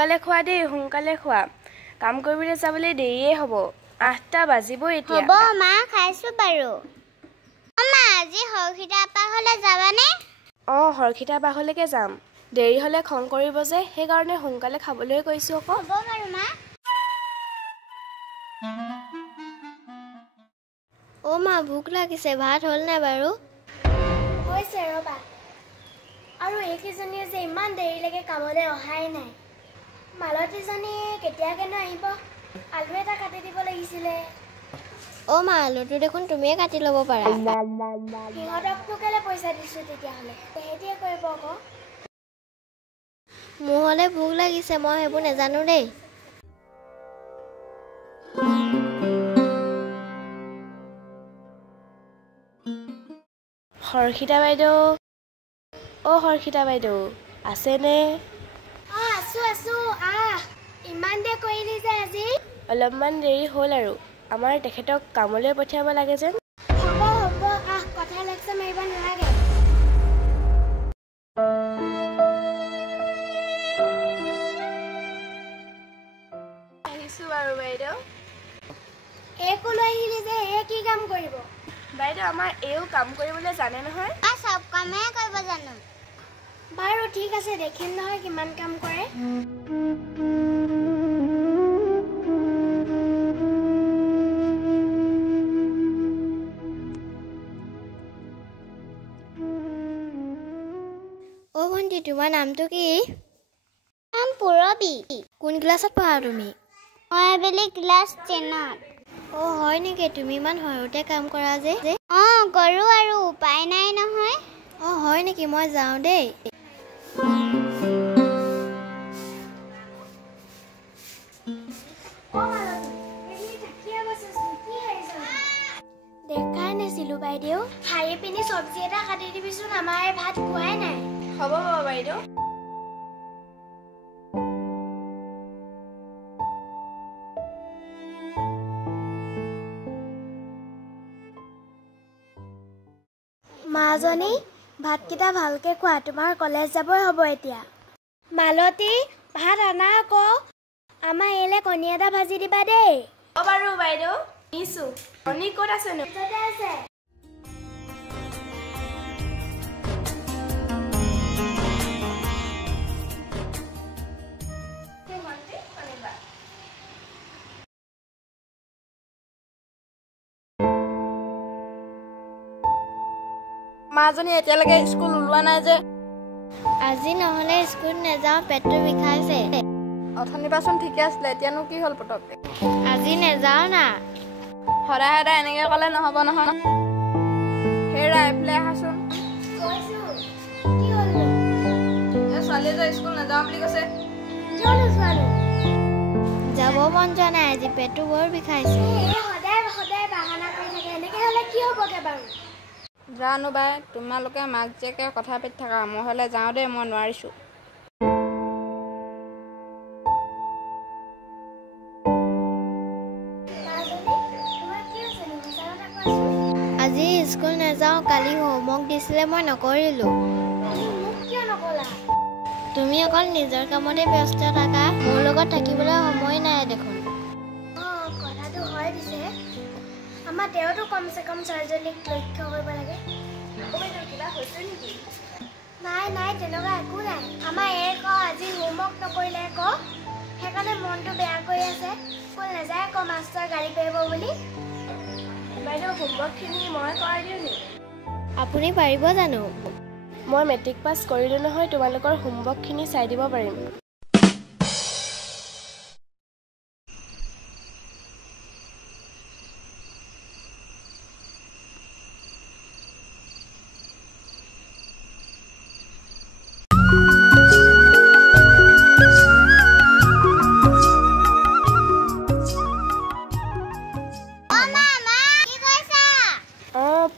সোনকালে খোৱা দেই সোনকালে খোৱা কাম কৰিবলৈ যাবলৈ দেৰিয়ে হ'ব 8টা বাজিব এতিয়া হ'ব মা খাইছো বাৰু মা আজি হৰখিতা আপা ঘৰলৈ যাবানে হৰখিতা বাহলৈকে যাম দেৰি হ'লে খং কৰিব যে সেইকাৰণে সোনকালে খাবলৈ কৈছো আকৌ হ'ব বাৰু মা মা ভোক লাগিছে ভাত হ'ল নাই বাৰু হৈছে ৰবা আৰু এইকেইজনীয়ে যে ইমান দেৰিলৈকে কামলৈ অহাই নাই মালতীজনী কেতিয়াকেনো আহিব আলু এটা কাটি দিব লাগিছিলে মা আলুটো দেখোন তুমিয়ে কাটি ল'ব পাৰা সিহঁতকনো কেলে পইচা দিছোঁ তেতিয়াহ'লে তেহেঁতিয়ে কৰিব আকৌ মোৰ হ'লে ভোক লাগিছে মই সেইবোৰ নাজানো দেই হৰখিতা বাইদেউ হৰখিতা বাইদেউ আছেনে আছো ইমান দেৰি কৰিলি যে আজি অলপমান দেৰি হ'ল আৰু আমাৰ তেখেতক কামলৈ পঠিয়াব লাগে যেন হ'ব কথা লেকচাৰ মাৰিব নালাগে আহিছোঁ বাৰু বাইদেউ একো লৈ আহিলি যে কি কাম কৰিব বাইদেউ আমাৰ এইও কাম কৰিবলৈ জানে নহয় চব কামেই কৰিব জানো বাৰু ঠিক আছে দেখিম নহয় কিমান কাম কৰে ভণ্টি তোমাৰ নামটো কি নাম পুৰবী কোন ক্লাছত পঢ়া তুমি মই আবেলি ক্লাছ 10ত হয় নেকি তুমি ইমান সৰুতে কাম কৰা যে কৰো আৰু উপায় নাই নহয় হয় নেকি মই যাওঁ দেই দেখাই নাছিলো বাইদেউ শাৰী পিন্ধি চব্জি এটা কাটি দিবিচোন আমাৰ ভাত খোৱাই নাই হ'ব বাইদেউ মাজনী ভাতকেইটা ভালকে খোৱা তোমাৰ কলেজ যাবই হ'ব এতিয়া মালতী ভাত আনা আকৌ আমাৰ এলে কণী এটা ভাজি দিবা দেই বাৰু বাইদেউ নিছো কণী ক'ত আছেনো আছে মাজনী এতিয়ালৈকে স্কুল ওলোৱা নাই যে আজি নহ'লে স্কুল নাযাওঁ পেটটো বিষাইছে অথনিৰ পাচোন ঠিকে আছিলে এতিয়ানো কি হ'ল পটককে আজি নাযাওঁ না সদায় এনেকৈ ক'লে নহ'ব নহয় হেৰা এইফালে আহাচোন ছোৱালীয়ে যে স্কুল নাযাওঁ বুলি কৈছে যাব মন যোৱা নাই আজি পেটটো বৰ বিষাইছে সদায় বাহানা কৰি থাকে এনেকে হ'লে কি হ'বগে বাৰু জানো বাই তোমালোকে মাক জীয়েকে কথা পাতি থাকা মই হ'লে যাওঁ দেই মই নোৱাৰিছোঁ আজি স্কুল নাযাওঁ কালি হোমৱৰ্ক দিছিলে মই নকৰিলোঁ তুমি অকল নিজৰ কামতে ব্যস্ত থাকা মোৰ লগত থাকিবলৈ সময় নাই দেখোন কথাটো হয় দিছে আমাৰ তেওঁতো কমচে কম ছোৱালীজনীক লক্ষ্য কৰিব লাগে কিবা হৈছে নেকি নাই তেনেকুৱা একো নাই আমাৰ আজি হোমৱৰ্ক নকৰিলে সেইকাৰণে মনটো বেয়া কৰি আছে স্কুল নাযায় মাষ্টৰ গালি পাৰিব বুলি বাইদেউ হোমৱৰ্কখিনি মই কৰাই দিওঁ নি আপুনি পাৰিব জানো মই মেট্ৰিক পাছ কৰিলোঁ নহয় তোমালোকৰ হোমৱৰ্কখিনি চাই দিব পাৰিম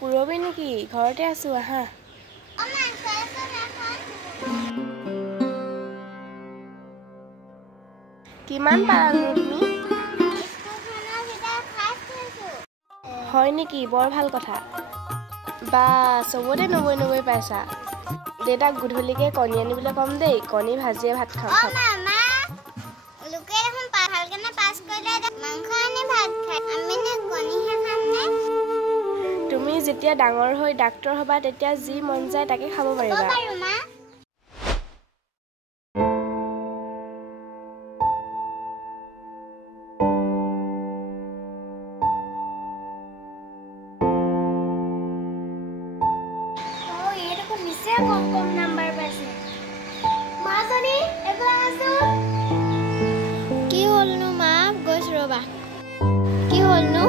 পুৰবী নেকি ঘৰতে আছো আহা কিমান পালানো তুমি হয় নেকি বৰ ভাল কথা বা চবতে 90 পাইছা দেউতাক গধূলিকে কণী আনিবলৈ কম দেই কণী ভাজিয়ে ভাত খাম লোকে দেখোন ভালকে না পাছ কৰিলে মাংস আনি ভাত খায় আমি নে কণীহে খাম নে তুমি যেতিয়া ডাঙৰ হৈ ডাক্তৰ হ'বা তেতিয়া যি মন যায় তাকে খাব পাৰিবা বাৰু মা কম নাম্বাৰ পাইছে মাজনী এবাৰ আছো কি হলনো মা গৈছ ৰবা কি হলনো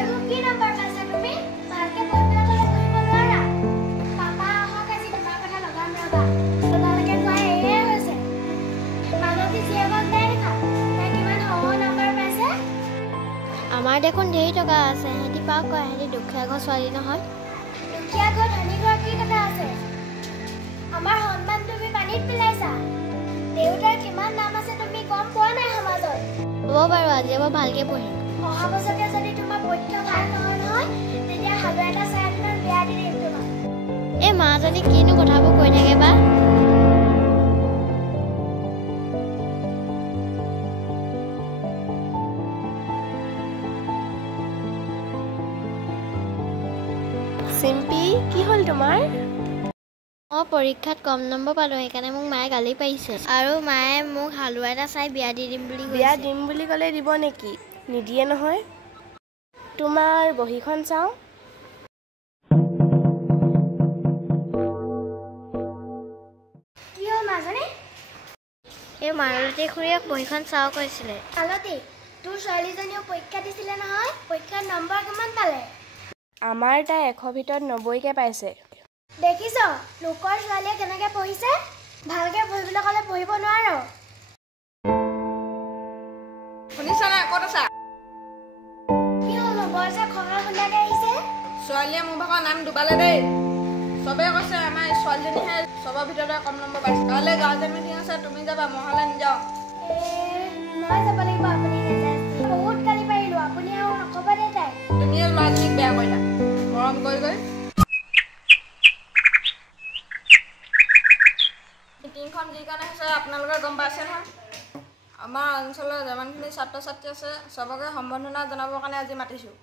এমু কি নাম্বাৰ পাইছে তুমি ভালকে পঢ়িবলৈ নোৱাৰা পাপা আহক আজি তোমাৰ কথা লগাম ৰবা তোমালোকে কোৱা এয়ে হৈছে মানৱী জীয়েকক নাই দেখা তাই কিমান নাম্বাৰ পাইছে আমাৰ দেখোন ধেৰ টকা আছে হেঁতি পাওক কয় হেঁতি দুখীয়া ঘৰ ছোৱালী নহয় দুখীয়া ঘৰ ধনী ঘৰ কি কথা আছে আমাৰ সন্মান তুমি পানীত পেলাইছা দেউতাৰ কিমান নাম আছে তুমি গম পোৱা নাই সমাজত হ'ব বাৰু আজি মই ভালকে পঢ়িম অহা বছৰতে যদি তোমাৰ পৰীক্ষা ভাল নহয় তেতিয়া হালো এটা চাই দিনৰ বিয়া দি দিম তোমাক এই মাজনী কিনো কথাবোৰ কৈ থাকে বা চিম্পি কি হ'ল তোমাৰ মই পৰীক্ষাত কম নম্বৰ পালোঁ সেইকাৰণে মোক মায়ে গালি পাৰিছে আৰু মায়ে মোক হালোৱা এটা চাই বিয়া দি দিম বুলি বিয়া দিম বুলি ক'লে দিব নেকি নিদিয়ে নহয় তোমাৰ বহীখন চাওঁ কি হ'ল মাজনী এই মালতী খুৰীয়ে বহীখন চাওঁ কৈছিলে মালতী তোৰ ছোৱালীজনীও পৰীক্ষা দিছিলে নহয় পৰীক্ষাৰ নম্বৰ কিমান পালে আমাৰ তাই 100 ভিতৰত 90কে পাইছে দেখিছ লোকৰ ছোৱালীয়ে কেনেকে পঢ়িছে ভালকে পঢ়িবলৈ ক'লে পঢ়িব নোৱাৰ শুনিছা নাই ক'ত আছা কি হ'ল বৰ যে খঙা খুন্দাকে আহিছে ছোৱালীয়ে মোৰ ভাগৰ নাম ডুবালে দেই চবে কৈছে আমাৰ ছোৱালীজনীহে চবৰ ভিতৰতে কম নম্বৰ পাইছে কাইলৈ গাঁৱত মিটিং আছে তুমি যাবা মহালে নাযাওঁ মই যাব লাগিব আপুনি নাযায় বহুত গালি পাৰিলো আপুনি আৰু নক'ব দে তাই তুমিয়ে ল'ৰাজনীক বেয়া কৰিলা মৰম কৰি গৈ মিটিংখন যি কাৰণে হৈছে আপোনালোকে গম পাইছে নহয় আমাৰ অঞ্চলৰ যিমানখিনি ছাত্ৰ ছাত্ৰী আছে চবকে সম্বৰ্ধনা জনাবৰ কাৰণে আজি মাতিছোঁ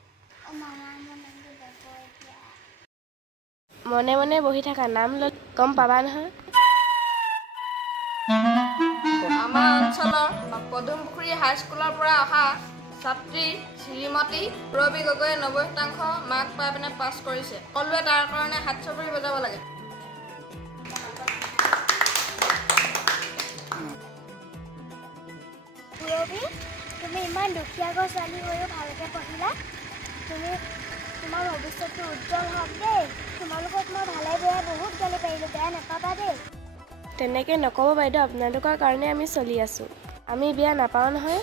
মনে মনে বহি থকা নাম লৈ গম পাবা নহয় আমাৰ অঞ্চলৰ পদুমপুখুৰী হাইস্কুলৰ পৰা অহা ছাত্ৰী শ্ৰীমতী ৰবি গগৈয়ে 90% মাৰ্ক পাই পিনে পাছ কৰিছে সকলোৱে তাৰ কাৰণে হাত চাপৰি বজাব লাগে ৰবি তুমি ইমান দুখীয়া ঘৰ ছোৱালী হৈও ভালকৈ পঢ়িলা তুমি তোমাৰ ভৱিষ্যতটো উজ্জ্বল হওক দেই তোমালোকক মই ভালে বেয়া বহুত গালি পাৰিলোঁ বেয়া নাপাবা দেই তেনেকৈ নক'ব বাইদেউ আপোনালোকৰ কাৰণে আমি চলি আছোঁ আমি বিয়া নাপাওঁ নহয়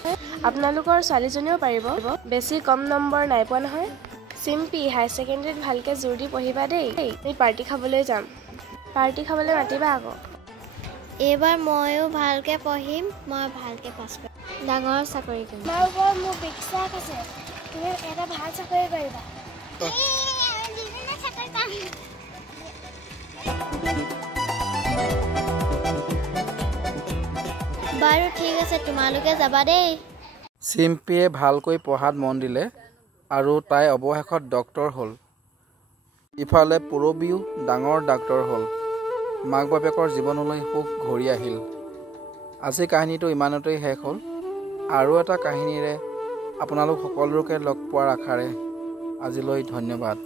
আপোনালোকৰ ছোৱালীজনীও পাৰিব বেছি কম নম্বৰ নাই পোৱা নহয় চিম্পি হাই ছেকেণ্ডেৰীত ভালকৈ জোৰ দি পঢ়িবা দেই আমি পাৰ্টি খাবলৈ যাম পাৰ্টি খাবলৈ মাতিবা আকৌ এইবাৰ ময়ো ভালকৈ পঢ়িম মই ভালকৈ পাছ কৰিম ডাঙৰ চাকৰি কৰিম তোমাৰ ওপৰত মোৰ বিশ্বাস আছে তুমি এটা ভাল চাকৰি কৰিবা বাৰু ঠিক আছে তোমালোকে যাবা দেই চিম্পিয়ে ভালকৈ পঢ়াত মন দিলে আৰু তাই অৱশেষত ডক্তৰ হ'ল ইফালে পূৰবীও ডাঙৰ ডাক্তৰ হ'ল মাক বাপেকৰ জীৱনলৈ সুখ ঘূৰি আহিল আজি কাহিনীটো ইমানতেই শেষ হ'ল আৰু এটা কাহিনীৰে আপোনালোক সকলোকে লগ পোৱাৰ আশাৰে আজিলৈ ধন্যবাদ